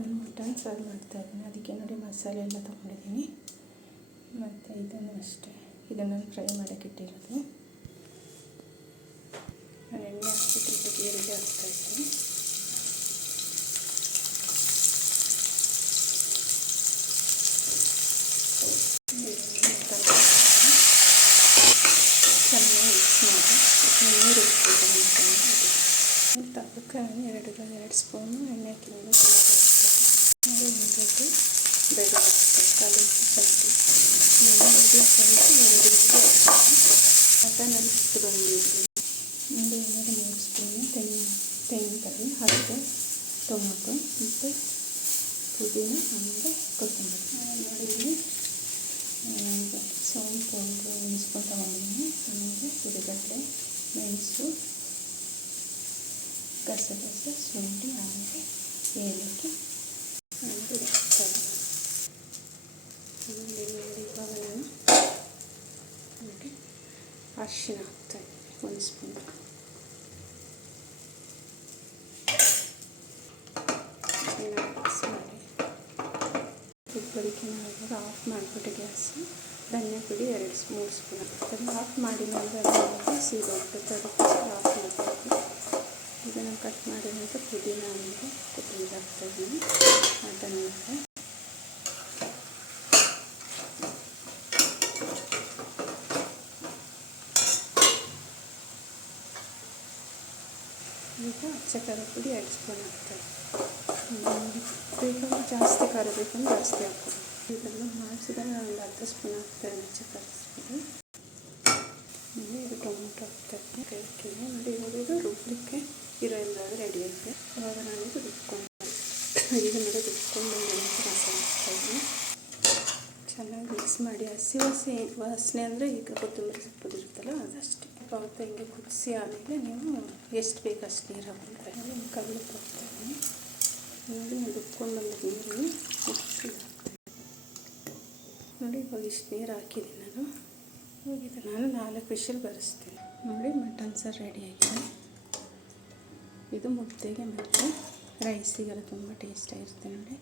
ನಾನು ಮಟನ್ ಸಾರು ಮಾಡ್ತಾಯಿದ್ದೀನಿ. ಅದಕ್ಕೆ ನೋಡಿ ಮಸಾಲೆ ಎಲ್ಲ ತೊಗೊಂಡಿದ್ದೀನಿ. ಮತ್ತು ಇದನ್ನು ಅಷ್ಟೇ, ಇದನ್ನು ನಾನು ಫ್ರೈ ಮಾಡೋಕ್ಕೆ ಇಟ್ಟಿರೋದು. ನಾನು ಎಣ್ಣೆ ಹಾಕ್ಬಿಟ್ಟು ಈರುಳ್ಳಿ ಹಾಕ್ತಾಯಿದ್ದೀನಿ. ಚೆನ್ನಾಗಿ ಮಿಕ್ಸ್ ಮಾಡಿ ನೀರು ತಪ್ಪಕ್ಕೆ 2 ಸ್ಪೂನು ಎಣ್ಣೆ ಹಾಕಿಕೊಂಡು ಹಾಕ್ತಾರೆ. ಬೇಡ ಹಾಕ್ತಾರೆ ಕಾಲು ಶುಂಠಿ ಮಟನಲ್ಲಿ ಇಷ್ಟು ಬಂದಿರಲಿ. ಒಂದು 3 ಸ್ಪೂನು ತೆಂಗಿನಕಾಯಿ ಹಾಕಿದೆ, ಟೊಮೊಟೊ ಮತ್ತು ಪುದೀನ ಆಮೇಲೆ ಕೊತ್ತಂಬರಿ ನೋಡಿ. ಇಲ್ಲಿ ಸೋಂಪು ಪೌಡ್ರು 1 ಸ್ಪೂನ್ ತೊಗೊಂಡಿದ್ದೀನಿ. ಆಮೇಲೆ ಹುರಿಗಡ್ಲೆ, ಮೆಣಸು, ಗಸಗಸೆ, ಶುಂಠಿ, ಆಮೇಲೆ ಏಲಕ್ಕಿ, ಆಮೇಲೆ ನೋಡಿ ಇವಾಗ ನಾನು ನೋಡಿ ಅರಿಶಿನ ಹಾಕ್ತಾಯಿದ್ದೀನಿ 1 ಸ್ಪೂನ್. ಮಿಕ್ಸ್ ಮಾಡಿ ಉಪ್ಪರಿಕೆ ಮಾಡಿದಾಗ ಆಫ್ ಮಾಡಿಬಿಟ್ಟು ಗ್ಯಾಸು. ಧನಿಯಾ ಪುಡಿ 2-3 ಸ್ಪೂನ್ ಹಾಕ್ತಾರೆ. ಆಫ್ ಮಾಡಿಲ್ಲ ಅಂದರೆ ಅದು ಸೀದೋಗ್ಬಿಡುತ್ತೆ, ಅದಕ್ಕೋಸ್ಕರ ಆಫ್ ಮಾಡಬೇಕು. ಈಗ ನಾನು ಕಟ್ ಮಾಡಿದಂಥ ಪುದೀನ ಆಮೇಲೆ ಕೊತ್ತಂಬರಿ ಹಾಕ್ತಾಯಿದ್ದೀನಿ. ಅದನ್ನು ಈಗ ಅಚ್ಚ ಖಾರದ ಪುಡಿ 2 ಸ್ಪೂನ್ ಹಾಕ್ತಾರೆ. ಬೇಕಂದ್ರೆ ಜಾಸ್ತಿ ಖಾರ ಬೇಕಂದ್ರೆ ಜಾಸ್ತಿ ಹಾಕ್ಬೋದು. ಇದೆಲ್ಲ ಮಾಡಿಸಿದಾಗ ನಾನು 1 ಅರ್ಧ ಸ್ಪೂನ್ ಹಾಕ್ತೇನೆ ಅಚ್ಚ ಖಾರದ ಪುಡಿ. ಆಮೇಲೆ ಇದು ಟೊಮೊಟೊ ಹಾಕ್ತಾಯಿದ್ದೀನಿ. ನೋಡಿ ಇವಾಗ ಇದು ರುಬ್ಬಲಿಕ್ಕೆ ಇರೋ ಎಲ್ಲ ರೆಡಿ ಆಗಿದೆ. ಇವಾಗ ನಾನು ಇದು ರುಬ್ಕೊಂಡು ಈಗ ನೋಡಿ ರುಬ್ಕೊಂಡು ನಂತರ ಮಸಾಲೆ ಹಾಕ್ತಾಯಿದ್ದೀನಿ. ಚೆನ್ನಾಗಿ ಮಿಕ್ಸ್ ಮಾಡಿ ಹಸಿ ವಾಸನೆ ಅಂದರೆ ಈಗ ಕೊತ್ತಂಬರಿ ಸೊಪ್ಪು ಇರುತ್ತಲ್ಲ ಅದಷ್ಟೇ. ಅವತ್ತು ಹಿಂಗೆ ಕುದಿಸಿ ಆಮೇಲೆ ನೀವು ಎಷ್ಟು ಬೇಕು ಅಷ್ಟು ನೀರು ಹಾಕ್ಬಿಡ್ತಾರೆ. ಕಡಲೆ ಹಾಕ್ತಾಯಿದ್ದೀನಿ. ನೋಡಿ ನಾನು ರುಬ್ಕೊಂಡು ಬಂದ ನೀರನ್ನು ಮಿಕ್ಸಿ ಹಾಕ್ತೀನಿ. ನೋಡಿ ಇವಾಗ ಇಷ್ಟು ನೀರು ಹಾಕಿದ್ದೀನಿ ನಾನು. ಹೋಗಿದೆ ನಾನು 4 ವಿಷಲ್ ಬರೆಸ್ತೀನಿ. ನೋಡಿ ಮಟನ್ ಸಾರು ರೆಡಿಯಾಗಿದೆ. ಇದು ಮುದ್ದೆಗೆ ಮತ್ತು ರೈಸಿಗೆಲ್ಲ ತುಂಬ ಟೇಸ್ಟಾಗಿರುತ್ತೆ ನೋಡಿ.